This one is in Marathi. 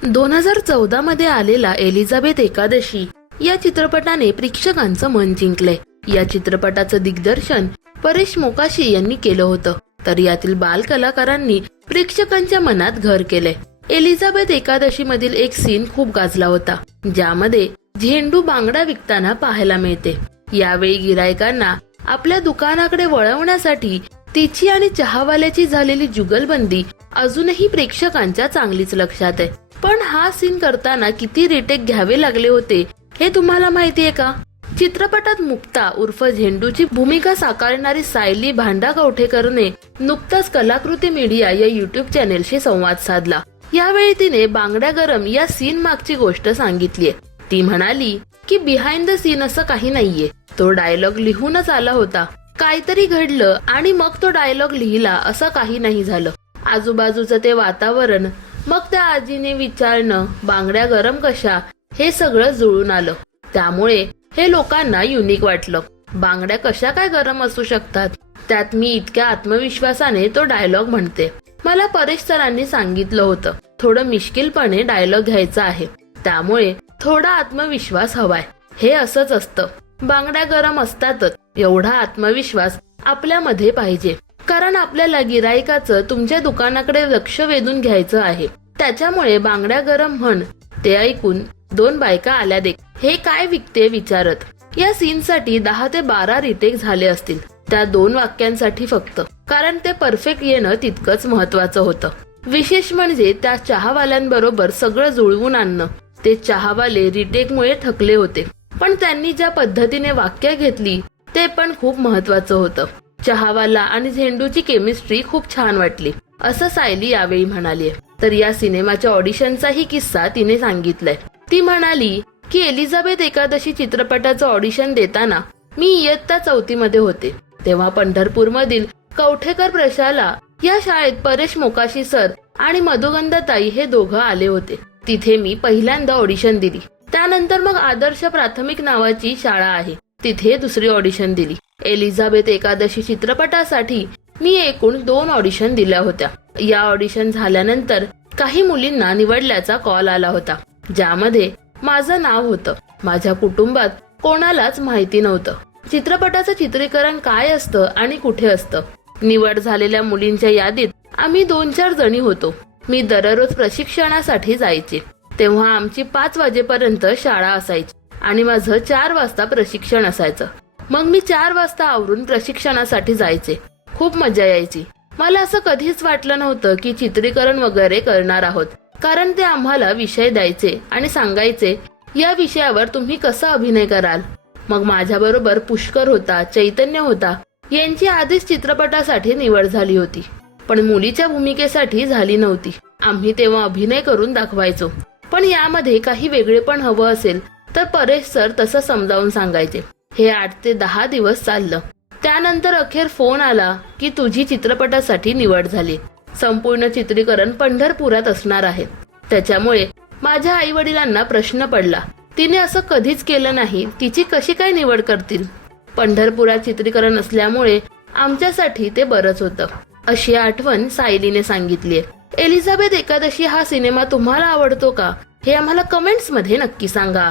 दोन हजार चौदा मध्ये आलेला एलिझाबेथ एकादशी या चित्रपटाने प्रेक्षकांचं मन जिंकलंय या चित्रपटाचं दिग्दर्शन परेश मोकाशी यांनी केलं होतं. तर यातील बाल कलाकारांनी प्रेक्षकांच्या मनात घर केले. एलिझाबेथ एकादशी मधील एक सीन खूप गाजला होता ज्यामध्ये झेंडू बांगडा विकताना पाहायला मिळते. यावेळी गिरायकांना आपल्या दुकानाकडे वळवण्यासाठी तिची आणि चहावाल्याची झालेली जुगलबंदी अजूनही प्रेक्षकांच्या चांगलीच लक्षात आहे. हा सीन करताना किती रिटेक घ्यावे लागले होते हे तुम्हाला माहितीये का? चित्रपटात मुक्ता उर्फ झेंडूची भूमिका साकारणारी सायली भांडा कवठेकरने नुकताच कलाकृती मीडिया या युट्यूब चॅनेलशी संवाद साधला. यावेळी तिने बांगड्या गरम या सीन मागची गोष्ट सांगितलीये. ती म्हणाली की बिहाइंड द सीन असं काही नाहीये. तो डायलॉग लिहूनच आला होता. काहीतरी घडलं आणि मग तो डायलॉग लिहिला असं काही नाही झालं. आजूबाजूचं ते वातावरण त्या आजीने विचारणं बांगड्या गरम कशा हे सगळं जुळून आलं. त्यामुळे हे लोकांना युनिक वाटलं. बांगड्या कशा काय गरम असू शकतात? त्यात मी इतक्या आत्मविश्वासाने तो डायलॉग म्हणते. मला परेश सरांनी सांगितलं होतं थोडं मिश्किलपणे डायलॉग घ्यायचा आहे. त्यामुळे थोडा आत्मविश्वास हवाय. हे असंच असतं. बांगड्या गरम असतातच एवढा आत्मविश्वास आपल्यामध्ये पाहिजे. कारण आपल्याला गिरायकाचं तुमच्या दुकानाकडे लक्ष वेधून घ्यायचं आहे. त्याच्यामुळे बांगड्या गरम म्हण ते ऐकून दोन बायका आल्या देख. हे काय विकते विचारत? या सीनसाठी दहा ते बारा रिटेक झाले असतील. त्या दोन वाक्यांसाठी फक्त. कारण ते परफेक्ट येणं तितकंच महत्वाचं होतं. विशेष म्हणजे त्या चहावाल्यांबरोबर सगळं जुळवून आणणं. ते चहावाले रिटेकमुळे थकले होते. पण त्यांनी ज्या पद्धतीने वाक्य घेतली ते पण खूप महत्वाचं होतं. चहावाला आणि झेंडूची केमिस्ट्री खूप छान वाटली. असं सायली यावेळी म्हणाली तर या सिनेमाच्या ऑडिशनचाही किस्सा तिने सांगितलाय. ती म्हणाली की एलिझाबेथ एकादशी चित्रपटाचं ऑडिशन देताना मी इयत्ता चौथीमध्ये होते. तेव्हा पंढरपूर मधील कवठेकर प्रशाला या शाळेत परेश मोकाशी सर आणि मधुगंधाताई हे दोघं आले होते. तिथे मी पहिल्यांदा ऑडिशन दिली. त्यानंतर मग आदर्श प्राथमिक नावाची शाळा आहे. तिथे दुसरी ऑडिशन दिली. एलिझाबेथ एकादशी चित्रपटासाठी मी एकूण दोन ऑडिशन दिल्या होत्या. या ऑडिशन झाल्यानंतर काही मुलींना निवडल्याचा कॉल आला होता. ज्यामध्ये माझं नाव होतं. माझ्या कुटुंबात कोणालाच माहिती नव्हतं. चित्रपटाचं चित्रीकरण काय असतं आणि कुठे असतं? निवड झालेल्या मुलींच्या यादीत आम्ही दोन चार जणी होतो. मी दररोज प्रशिक्षणासाठी जायचे. तेव्हा आमची पाच वाजेपर्यंत शाळा असायची आणि माझं चार वाजता प्रशिक्षण असायचं. मग मी चार वाजता आवरून प्रशिक्षणासाठी जायचे. खूप मजा यायची. मला असं कधीच वाटलं नव्हतं की चित्रीकरण वगैरे करणार आहोत. कारण ते आम्हाला विषय द्यायचे आणि सांगायचे या विषयावर तुम्ही कसा अभिनय कराल? मग माझ्याबरोबर पुष्कर होता चैतन्य होता यांची आधीच चित्रपटासाठी निवड झाली होती. पण मुलीच्या भूमिकेसाठी झाली नव्हती. आम्ही तेव्हा अभिनय करून दाखवायचो. पण यामध्ये काही वेगळेपण हवं असेल तर परेश सर तसं समजावून सांगायचे. हे आठ ते दहा दिवस चाललं. त्यानंतर अखेर फोन आला की तुझी चित्रपटासाठी निवड झाली. संपूर्ण चित्रीकरण पंढरपुरात असणार आहे. त्याच्यामुळे माझ्या आई वडिलांना प्रश्न पडला तिने असं कधीच केलं नाही तिची कशी काय निवड करतील? पंढरपुरात चित्रीकरण असल्यामुळे आमच्यासाठी ते बरंच होतं. अशी आठवण सायलीने सांगितलीये. एलिझाबेथ एकादशी हा सिनेमा तुम्हाला आवडतो का? हे आम्हाला कमेंट्समध्ये नक्की सांगा.